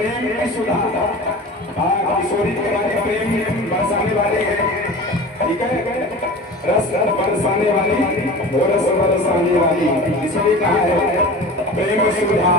प्रेम की सुधा किशोरी के बारे प्रेम बरसाने वाले हैं, ठीक है, रस बरसाने वाली, रस बरसाने वाली, इसलिए कहा है प्रेम सुधा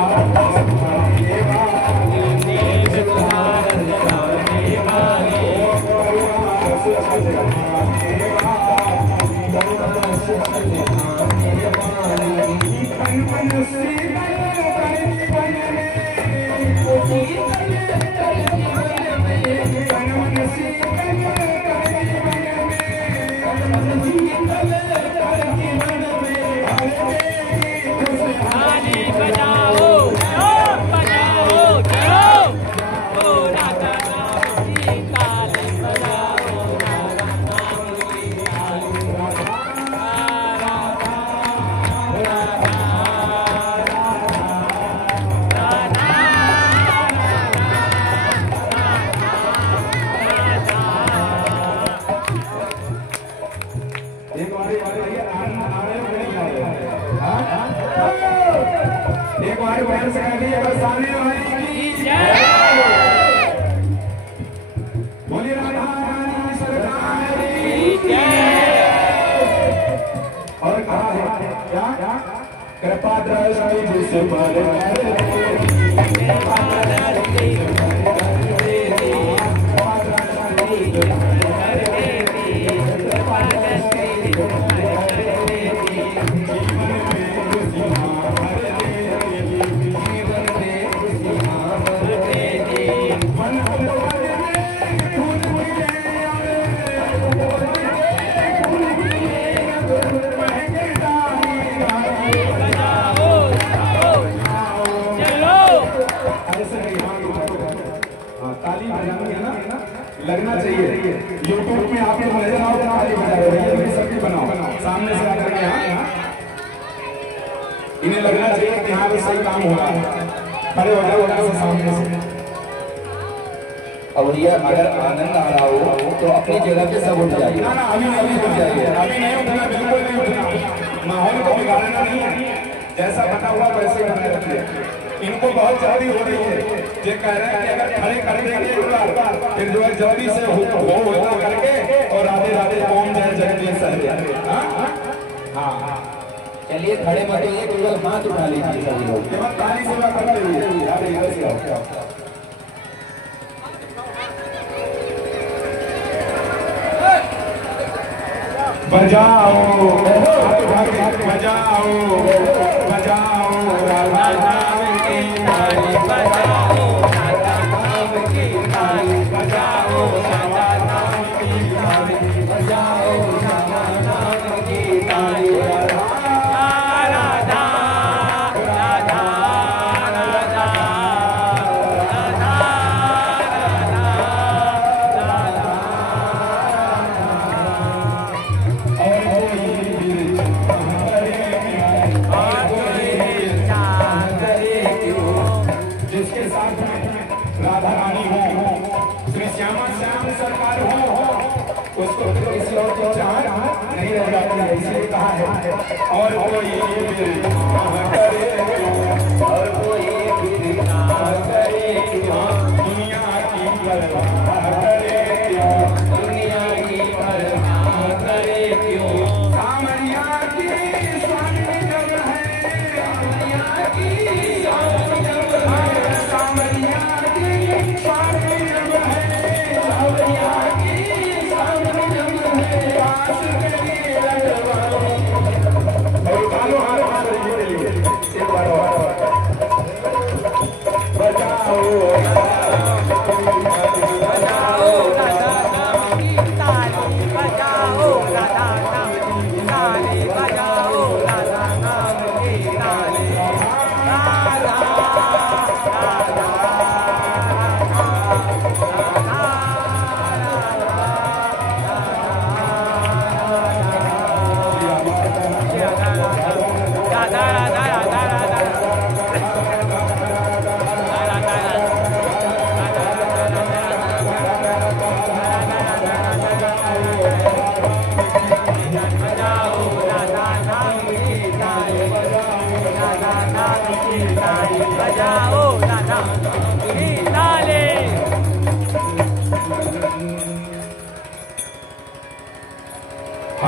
कृपा दृष्टि से लगना चाहिए। यूट्यूब में आप लोग नजर आओ, ताली बजा रहे हैं, सबकी बनाओ सामने से आकर के यहाँ इन्हें लगना चाहिए कि यहाँ पे सही काम हो रहा है। खड़े हो जाओ से सामने से। और ये अगर आनंद आ रहा हो तो अपनी जगह पे सब उठ जाइए। ना अभी उठ जाइए, अभी नहीं उठना, बिल्कुल नहीं उठना, माहौल को बिगाड़ना नहीं है, जैसा बना हुआ वैसे बना रखिए। इनको बहुत जल्दी हो रही है, ये कह रहे हैं कि अगर खड़े कर देंगे एक बार फिर जो है जल्दी से हो करके और राधे राधे ओम जय जगदीश हरे। हाँ चलिए खड़े मत होइए, केवल हाथ उठा लीजिए सभी लोग, केवल ताली सेवा करते हुए बजाओ बजाओ बजाओ राधा नाम की ताली, बजाओ राधा नाम की ताली, बजाओ राधा नाम की ताली, बजाओ राधा नाम की ताली। नहीं रह जाती है, इसलिए कहा है और कोई और कोई दुनिया की परवाह करे क्यों, दुनिया की परवाह करे क्यों, सामरिया की स्वामी जब है, सामरिया की स्वामी जब है, सामरिया की स्वामी जब है, सामरिया की स्वामी जब है, पास करिए लगवाओ और कालो हाथ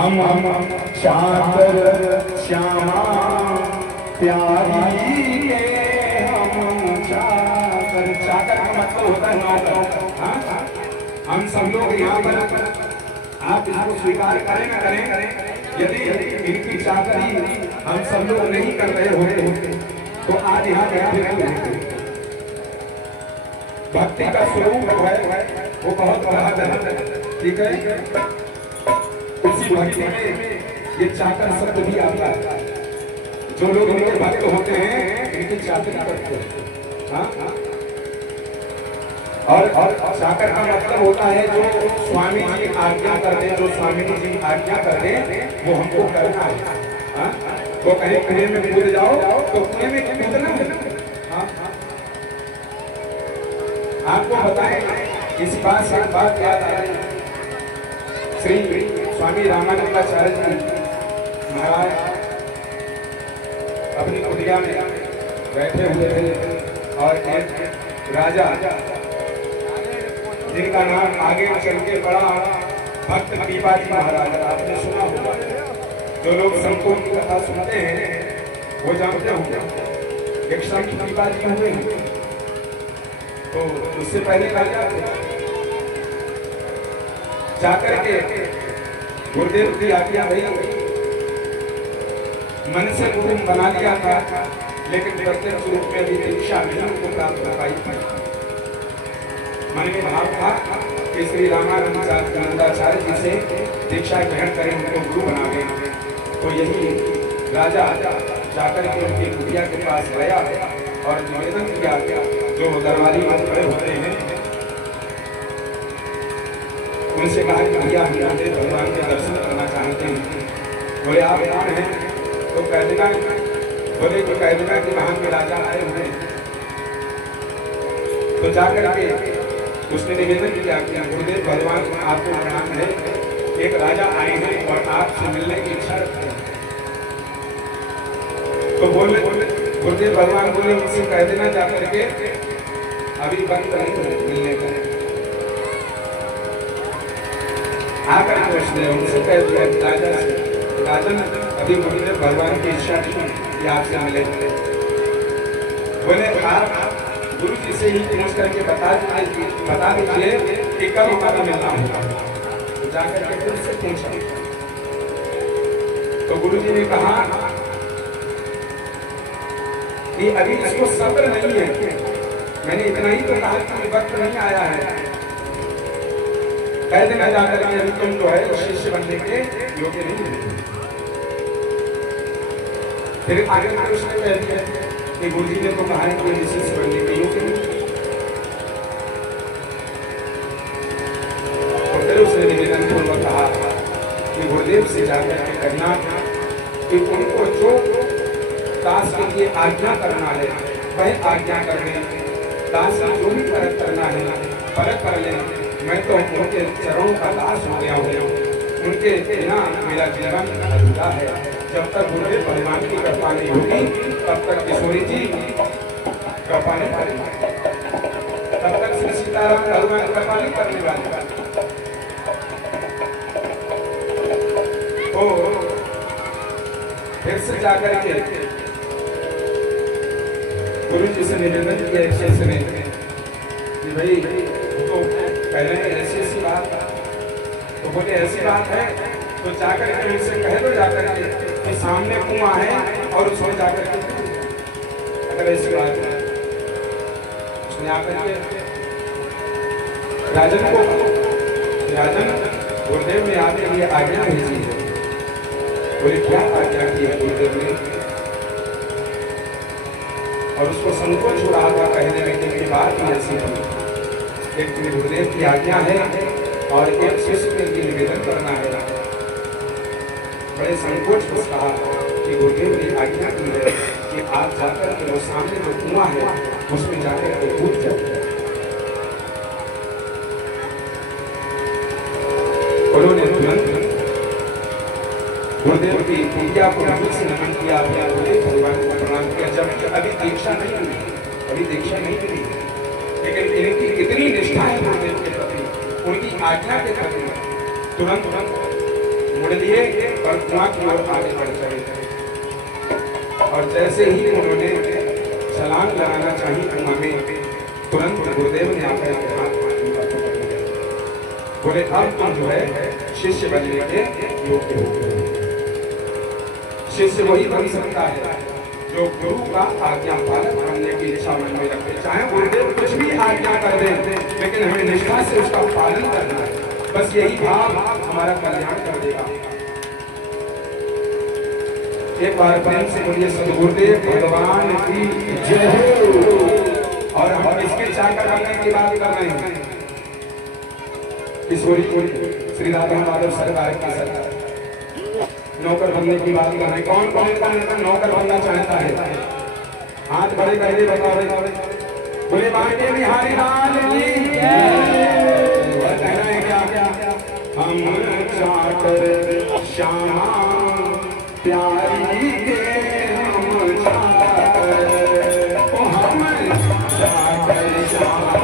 हम चाकर श्यामा प्यारी के हम चाकर। चाकर का मतलब होता है नौकर। हाँ, हम सब लोग यहाँ पर आप इसको स्वीकार करें न करें, यदि इनकी चाकरी हम सब लोग नहीं कर रहे होते तो आज यहाँ बैठे नहीं होते। भक्ति का स्वरूप है वो बहुत बड़ा है, ठीक है। उसी भक्ति में ये चाकर शब्द भी आता है। जो लोग इनके भक्त होते हैं इनकी चाकरी करते हैं। हाँ, और चाकर का मतलब होता है जो स्वामी जी आज्ञा कर दे, जो स्वामी जी आज्ञा कर दे वो हमको करना है। हाँ, तो कहीं कुएं में कूद जाओ तो कुएं में कूदना है। हाँ, आपको बताएं इस बात से एक बात याद आ रही है। श्री स्वामी रामानंदाचार्य जी महाराज अपनी कुटिया में बैठे हुए थे और एक राजा जिनका नाम आगे चल के बड़ा भक्त पीपाजी महाराज, आपने सुना होगा। जो लोग संतों की कथा सुनते हैं वो जानते होंगे। एक संत पीपाजी हुए हैं, तो उससे पहले राजा जाकर के गुरुदेव की आज्ञा भई, मन से गुरु बना लिया था, लेकिन प्रत्यक्ष रूप में भी दीक्षा नहीं उनको प्राप्त हो पाई। मन में भाव था कि श्री रामानंदाचार्य जी से दीक्षा ग्रहण करें, उनको गुरु बनावे। तो यही राजा जाकर के उनकी कुटिया के पास गया और निवेदन किया। जो दरबारी लोग खड़े होते हैं उनसे कहा कि भैया हम भगवान के दर्शन करना चाहते हैं। बोले आप कौन हैं? तो कह देना, बोले तो कह देना कि वहां के राजा आए हुए हैं। तो जाकर के उसने निवेदन किया कि गुरुदेव भगवान आपको प्रणाम है, एक राजा आए हैं और आपसे मिलने की इच्छा रखते हैं। तो बोले गुरुदेव भगवान बोले उनसे कह देना जाकर के अभी बंद नहीं मिलने का। आकर के उसने उनसे कह दिया राजा से, राजन अभी गुरुदेव भगवान की इच्छा नहीं कि आपसे मिले। बोले आप गुरु जी से ही पूछ करके बता दीजिए कि कब हमारा मिलना होगा। तो जाकर के गुरु से पूछा तो गुरु जी ने कहा कि अभी इसको सब्र नहीं है, मैंने इतना ही तो कहा कि वक्त नहीं आया है। कह देना जाकर के अभी तुम जो है शिष्य बनने के योग्य नहीं है। फिर आगे उसने कह दिया कि गुरु जी ने तो कहा है कि शिष्य बनने के योग्य नहीं। और फिर उसने निवेदन पूर्वक कहा कि गुरुदेव से जाकर के कहना कि उनको जो दास के लिए आज्ञा करना है वह आज्ञा कर ले, दास का जो भी फर्क करना है फर्क कर ले। मैं तो उनके चरणों का दास हो गया हूँ, उनके बिना मेरा जीवन अधूरा है। जब तक गुरुदेव भगवान की कृपा नहीं होगी तब तक किशोरी जी कृपा नहीं करेंगे, तब तक श्री सीताराम भगवान कृपा नहीं करने वाले। तो फिर से जाकर के गुरु जी से निवेदन किया एक शिष्य ने कि भाई तो पहले ऐसी बात, तो बोले ऐसी बात है तो जाकर के उनसे कह दो जाकर के कि सामने कुआं है और उसमें जाकर के अगर ऐसी बात है। उसने आकर के राजन को, राजन गुरुदेव ने आपके लिए आज्ञा भेजी है। बोले क्या आज्ञा की है गुरुदेव ने? और उसको संकोच हो रहा था कहने में कि बात ही ऐसी है, एक गुरुदेव की आज्ञा है और एक शिष्य के लिए निवेदन करना है। बड़े संकोच से कहा कि गुरुदेव ने आज्ञा की है कि आप जाकर के वो सामने जो कुआं है उसमें जाकर के कूद जाए। उन्होंने तुरंत गुरुदेव की पूजा को से नमन किया, अपने गुरुदेव भगवान को प्रणाम किया। जब अभी दीक्षा नहीं मिली, अभी दीक्षा नहीं मिली, लेकिन इनकी इतनी निष्ठा है गुरुदेव के प्रति, उनकी आज्ञा के प्रति तुरंत मुड़ लिए और कुआं की ओर आगे बढ़ चले। और जैसे ही उन्होंने छलांग लगाना चाहिए कुआं में, तुरंत गुरुदेव ने आकर हाथ बोले अब तुम जो है शिष्य बनने के योग्य हो। शिष्य वही बन सकता है जो गुरु का आज्ञा पालन करने की इच्छा मन में रखे। चाहे गुरुदेव कुछ भी आज्ञा कर दें, लेकिन हमें निष्ठा से उसका पालन करना है। बस यही भाव हमारा कल्याण कर देगा। एक बार प्रेम से बोलिए सद्गुरुदेव भगवान की जय हो। और हम इसके चाकर बनने की बात कर रहे हैं। किशोरी श्री राधा माधव सरकार की सरकार नौकर बनने की बात कर रहे हैं। कौन कौन का नौकर बनना चाहता है? हाथ बड़े करके बताओ। बोले बांके बिहारी लाल की कहना है क्या? हम चाकर श्यामा प्यारी के हम चाकर श्यामा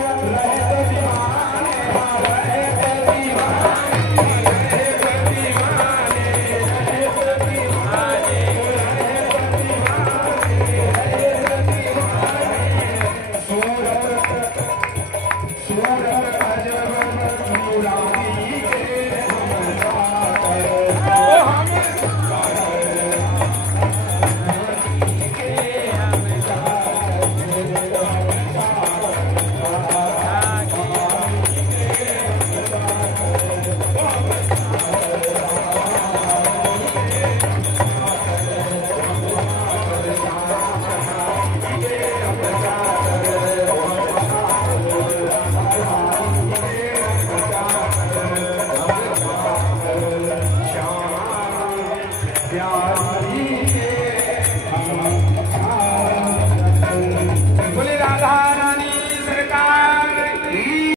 रहे